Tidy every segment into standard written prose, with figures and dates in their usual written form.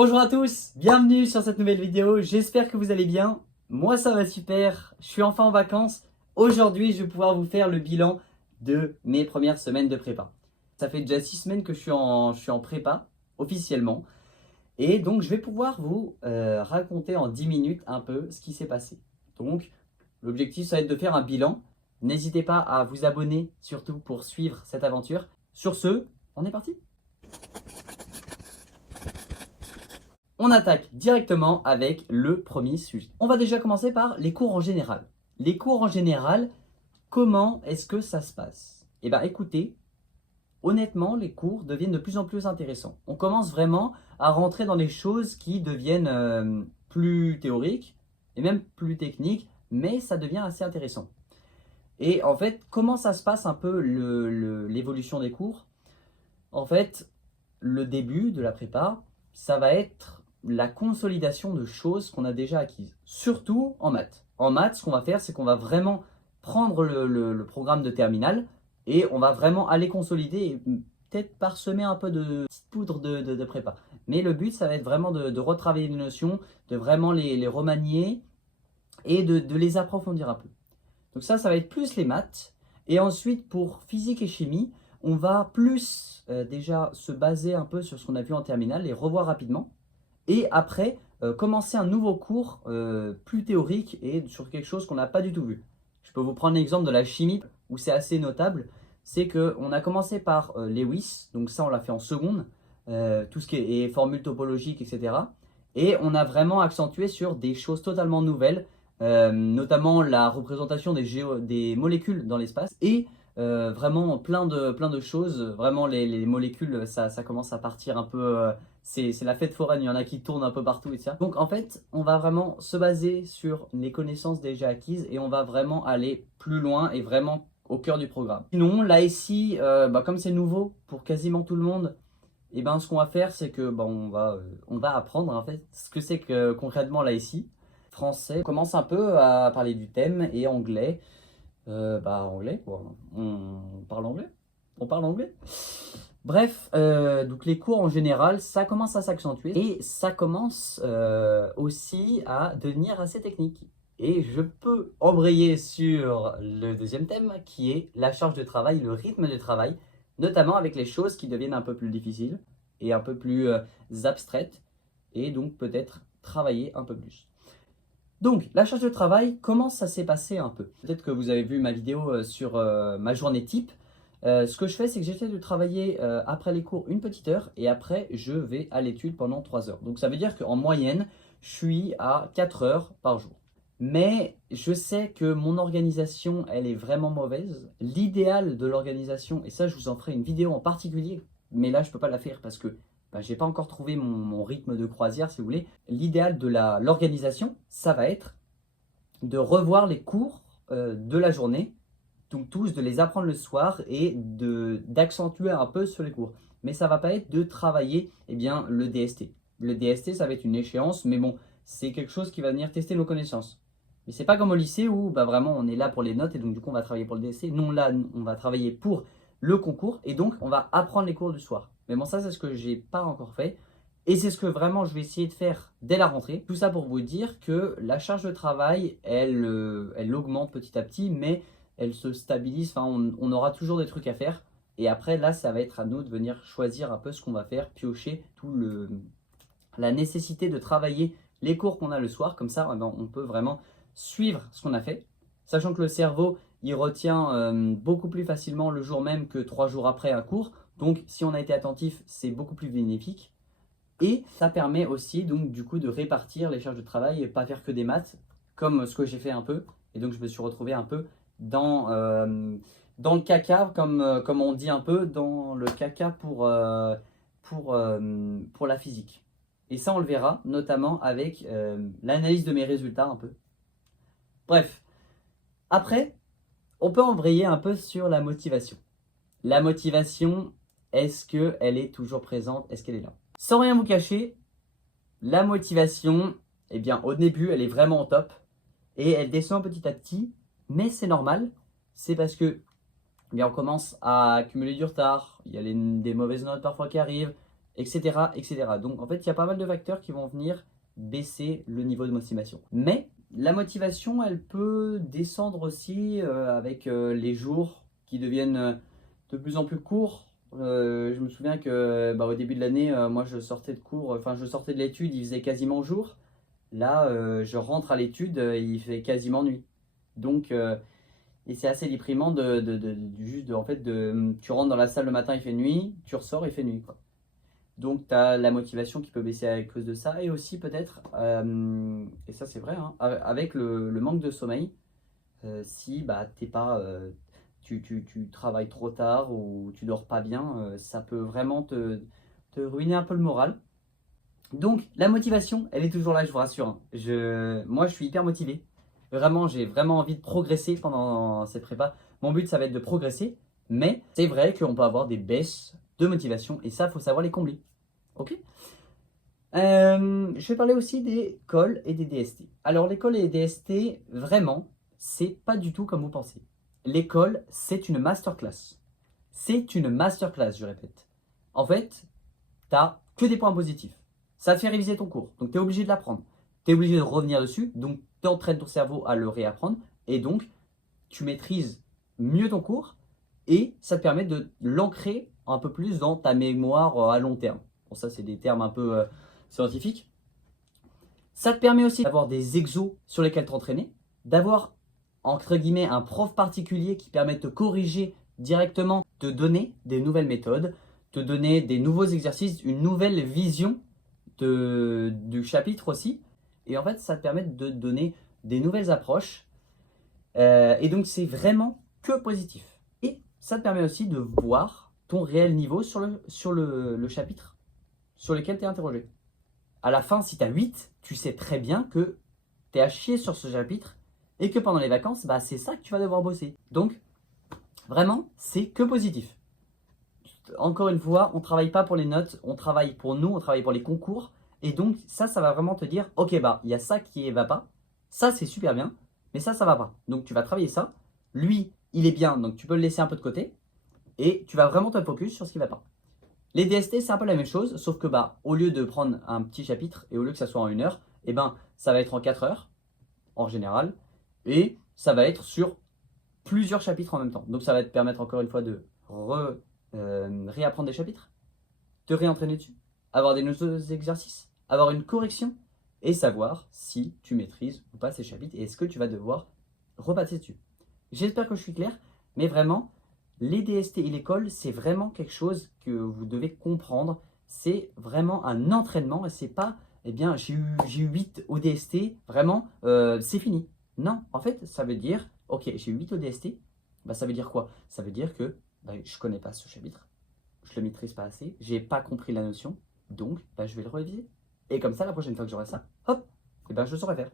Bonjour à tous, bienvenue sur cette nouvelle vidéo, j'espère que vous allez bien. Moi ça va super, je suis enfin en vacances. Aujourd'hui je vais pouvoir vous faire le bilan de mes premières semaines de prépa. Ça fait déjà 6 semaines que je suis en prépa, officiellement. Et donc je vais pouvoir vous raconter en 10 minutes un peu ce qui s'est passé. Donc l'objectif ça va être de faire un bilan. N'hésitez pas à vous abonner surtout pour suivre cette aventure. Sur ce, on est parti. On attaque directement avec le premier sujet. On va déjà commencer par les cours en général. Les cours en général, comment est-ce que ça se passe? Eh bien écoutez, honnêtement, les cours deviennent de plus en plus intéressants. On commence vraiment à rentrer dans des choses qui deviennent plus théoriques et même plus techniques, mais ça devient assez intéressant. Et en fait, comment ça se passe un peu l'évolution des cours? En fait, le début de la prépa, ça va être la consolidation de choses qu'on a déjà acquises, surtout en maths. En maths, ce qu'on va faire, c'est qu'on va vraiment prendre le programme de terminale et on va vraiment aller consolider et peut-être parsemer un peu de petite poudre de prépa. Mais le but, ça va être vraiment de retravailler les notions, de vraiment les remanier et de les approfondir un peu. Donc ça va être plus les maths. Et ensuite, pour physique et chimie, on va plus déjà se baser un peu sur ce qu'on a vu en terminale, les revoir rapidement. Et après, commencer un nouveau cours plus théorique et sur quelque chose qu'on n'a pas du tout vu. Je peux vous prendre l'exemple de la chimie, où c'est assez notable. C'est qu'on a commencé par Lewis, donc ça on l'a fait en seconde, tout ce qui est formules topologiques, etc. Et on a vraiment accentué sur des choses totalement nouvelles, notamment la représentation des molécules dans l'espace et vraiment plein de choses. Vraiment, les molécules, ça commence à partir un peu. C'est la fête foraine, il y en a qui tournent un peu partout et ça. Donc en fait, on va vraiment se baser sur les connaissances déjà acquises et on va vraiment aller plus loin et vraiment au cœur du programme. Sinon, là ici, comme c'est nouveau pour quasiment tout le monde, et ben ce qu'on va faire, c'est que on va apprendre en fait ce que c'est que concrètement là ici. Français, on commence un peu à parler du thème et anglais. Anglais quoi. On parle anglais. On parle anglais. Bref, donc les cours en général, ça commence à s'accentuer et ça commence aussi à devenir assez technique. Et je peux embrayer sur le deuxième thème qui est la charge de travail, le rythme de travail, notamment avec les choses qui deviennent un peu plus difficiles et un peu plus abstraites et donc peut-être travailler un peu plus. Donc, la charge de travail, comment ça s'est passé un peu? Peut-être que vous avez vu ma vidéo sur ma journée type. Ce que je fais, c'est que j'essaie de travailler après les cours une petite heure et après, je vais à l'étude pendant 3 heures. Donc, ça veut dire qu'en moyenne, je suis à 4 heures par jour. Mais je sais que mon organisation, elle est vraiment mauvaise. L'idéal de l'organisation, et ça, je vous en ferai une vidéo en particulier, mais là, je ne peux pas la faire parce que j'ai pas encore trouvé mon rythme de croisière, si vous voulez. L'idéal de l'organisation, ça va être de revoir les cours de la journée, donc tous de les apprendre le soir et d'accentuer un peu sur les cours. Mais ça va pas être de travailler le DST. Le DST, ça va être une échéance, mais bon, c'est quelque chose qui va venir tester nos connaissances. Mais c'est pas comme au lycée où vraiment on est là pour les notes et donc du coup on va travailler pour le DST. Non, là on va travailler pour le concours et donc on va apprendre les cours du soir. Mais bon, ça c'est ce que j'ai pas encore fait. Et c'est ce que vraiment je vais essayer de faire dès la rentrée. Tout ça pour vous dire que la charge de travail, elle augmente petit à petit, mais elle se stabilise. Enfin, on aura toujours des trucs à faire. Et après, là, ça va être à nous de venir choisir un peu ce qu'on va faire, piocher la nécessité de travailler les cours qu'on a le soir. Comme ça, on peut vraiment suivre ce qu'on a fait. Sachant que le cerveau, il retient beaucoup plus facilement le jour même que 3 jours après un cours. Donc, si on a été attentif, c'est beaucoup plus bénéfique. Et ça permet aussi donc du coup de répartir les charges de travail et pas faire que des maths, comme ce que j'ai fait un peu. Et donc je me suis retrouvé un peu dans le caca, comme on dit un peu, dans le caca pour la physique. Et ça on le verra notamment avec l'analyse de mes résultats un peu. Bref, après, on peut embrayer un peu sur la motivation. La motivation, est-ce qu'elle est toujours présente? Est-ce qu'elle est là? Sans rien vous cacher, la motivation, au début, elle est vraiment au top et elle descend petit à petit, mais c'est normal. C'est parce que, on commence à accumuler du retard, il y a des mauvaises notes parfois qui arrivent etc., etc. Donc en fait, il y a pas mal de facteurs qui vont venir baisser le niveau de motivation. Mais la motivation, elle peut descendre aussi avec les jours qui deviennent de plus en plus courts. Je me souviens que au début de l'année, moi je sortais de cours, enfin je sortais de l'étude, il faisait quasiment jour. Là, je rentre à l'étude, il fait quasiment nuit. Donc, et c'est assez déprimant en fait, tu rentres dans la salle le matin, il fait nuit, tu ressors, il fait nuit, quoi. Donc, tu as la motivation qui peut baisser à cause de ça. Et aussi, peut-être, et ça c'est vrai, hein, avec le manque de sommeil, si t'es pas, tu travailles trop tard ou tu dors pas bien, ça peut vraiment te ruiner un peu le moral. Donc, la motivation, elle est toujours là, je vous rassure, hein. Moi, je suis hyper motivé. Vraiment, j'ai vraiment envie de progresser pendant cette prépa. Mon but, ça va être de progresser. Mais c'est vrai qu'on peut avoir des baisses de motivation. Et ça, il faut savoir les combler. Ok. Je vais parler aussi des cols et des DST. Alors, les cols et les DST, vraiment, c'est pas du tout comme vous pensez. L'école, c'est une masterclass. C'est une masterclass, je répète. En fait, t'as que des points positifs. Ça te fait réviser ton cours, donc tu es obligé de l'apprendre. Tu es obligé de revenir dessus, donc tu entraînes ton cerveau à le réapprendre, et donc tu maîtrises mieux ton cours, et ça te permet de l'ancrer un peu plus dans ta mémoire à long terme. Bon, ça, c'est des termes un peu scientifiques. Ça te permet aussi d'avoir des exos sur lesquels t'entraîner, d'avoir, entre guillemets, un prof particulier qui permet de te corriger directement, te donner des nouvelles méthodes, te donner des nouveaux exercices, une nouvelle vision du chapitre aussi. Et en fait, ça te permet de te donner des nouvelles approches. Et donc, c'est vraiment que positif. Et ça te permet aussi de voir ton réel niveau sur le chapitre sur lequel tu es interrogé. À la fin, si tu as 8, tu sais très bien que tu es à chier sur ce chapitre et que pendant les vacances, c'est ça que tu vas devoir bosser. Donc, vraiment, c'est que positif. Encore une fois, on ne travaille pas pour les notes, on travaille pour nous, on travaille pour les concours. Et donc, ça va vraiment te dire, ok, il y a ça qui ne va pas. Ça, c'est super bien, mais ça va pas. Donc, tu vas travailler ça. Lui, il est bien, donc tu peux le laisser un peu de côté. Et tu vas vraiment te focus sur ce qui ne va pas. Les DST, c'est un peu la même chose, sauf que au lieu de prendre un petit chapitre et au lieu que ça soit en 1 heure, ça va être en 4 heures, en général. Et ça va être sur plusieurs chapitres en même temps. Donc, ça va te permettre encore une fois de réapprendre des chapitres, te réentraîner dessus, avoir des nouveaux exercices, avoir une correction et savoir si tu maîtrises ou pas ces chapitres et est-ce que tu vas devoir repasser dessus. J'espère que je suis clair, mais vraiment, les DST et l'école, c'est vraiment quelque chose que vous devez comprendre. C'est vraiment un entraînement et c'est pas, j'ai eu 8 au DST, vraiment, c'est fini. Non, en fait, ça veut dire, ok, j'ai eu 8 au DST, ça veut dire quoi? Ça veut dire que je connais pas ce chapitre, je le maîtrise pas assez, j'ai pas compris la notion, donc je vais le réviser. Et comme ça, la prochaine fois que j'aurai ça, hop, je saurai faire.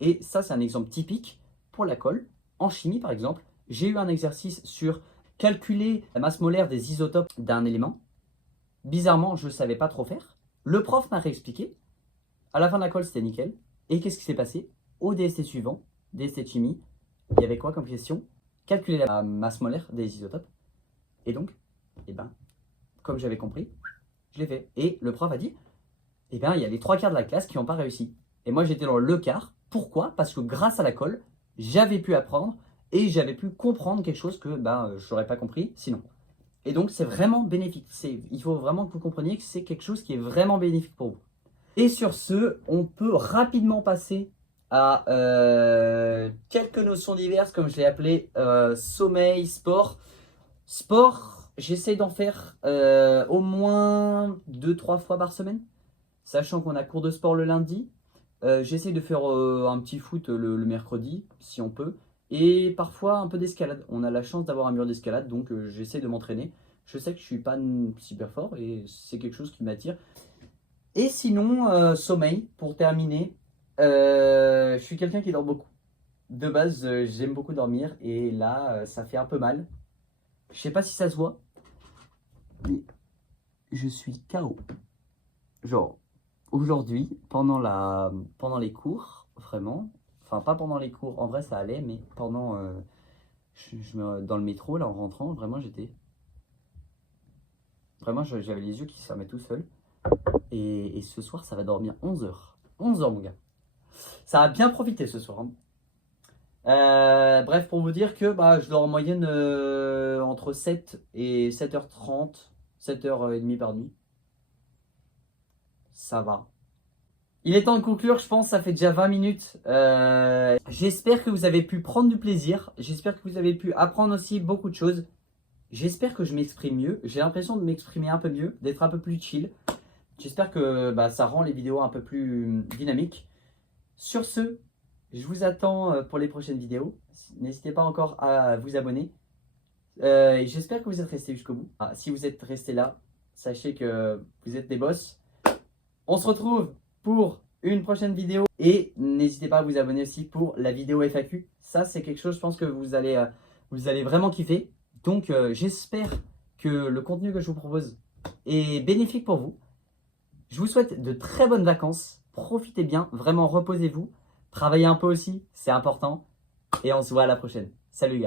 Et ça, c'est un exemple typique pour la colle. En chimie, par exemple, j'ai eu un exercice sur calculer la masse molaire des isotopes d'un élément. Bizarrement, je ne savais pas trop faire. Le prof m'a réexpliqué. À la fin de la colle, c'était nickel. Et qu'est-ce qui s'est passé? Au DST suivant, DST de chimie, il y avait quoi comme question? Calculer la masse molaire des isotopes. Et donc, comme j'avais compris, je l'ai fait. Et le prof a dit, il y a les 3 quarts de la classe qui n'ont pas réussi. Et moi, j'étais dans le quart. Pourquoi? Parce que grâce à la colle, j'avais pu apprendre et j'avais pu comprendre quelque chose que je n'aurais pas compris sinon. Et donc, c'est vraiment bénéfique. Il faut vraiment que vous compreniez que c'est quelque chose qui est vraiment bénéfique pour vous. Et sur ce, on peut rapidement passer à quelques notions diverses, comme je l'ai appelé sommeil, sport. Sport, j'essaie d'en faire au moins 2-3 fois par semaine, sachant qu'on a cours de sport le lundi. J'essaie de faire un petit foot le mercredi, si on peut. Et parfois un peu d'escalade. On a la chance d'avoir un mur d'escalade, donc j'essaie de m'entraîner. Je sais que je suis pas super fort et c'est quelque chose qui m'attire. Et sinon, sommeil, pour terminer, je suis quelqu'un qui dort beaucoup. De base, j'aime beaucoup dormir et là, ça fait un peu mal. Je sais pas si ça se voit, mais je suis KO. Genre, aujourd'hui, pendant les cours, vraiment, enfin pas pendant les cours, en vrai ça allait, mais pendant, dans le métro, là en rentrant, vraiment j'avais les yeux qui se fermaient tout seuls. Et ce soir, ça va dormir 11 heures. 11 heures, mon gars. Ça a bien profité ce soir. Hein. Bref, pour vous dire que bah, je dors en moyenne entre 7 et 7h30, 7h30 par nuit. Ça va. Il est temps de conclure, je pense, ça fait déjà 20 minutes. J'espère que vous avez pu prendre du plaisir. J'espère que vous avez pu apprendre aussi beaucoup de choses. J'espère que je m'exprime mieux. J'ai l'impression de m'exprimer un peu mieux, d'être un peu plus chill. J'espère que bah, ça rend les vidéos un peu plus dynamiques. Sur ce, je vous attends pour les prochaines vidéos. N'hésitez pas encore à vous abonner. Et j'espère que vous êtes restés jusqu'au bout. Ah, si vous êtes restés là, sachez que vous êtes des boss. On se retrouve pour une prochaine vidéo. Et n'hésitez pas à vous abonner aussi pour la vidéo FAQ. Ça, c'est quelque chose, je pense que vous allez vraiment kiffer. Donc, j'espère que le contenu que je vous propose est bénéfique pour vous. Je vous souhaite de très bonnes vacances. Profitez bien, vraiment reposez-vous. Travaillez un peu aussi, c'est important. Et on se voit à la prochaine. Salut les gars.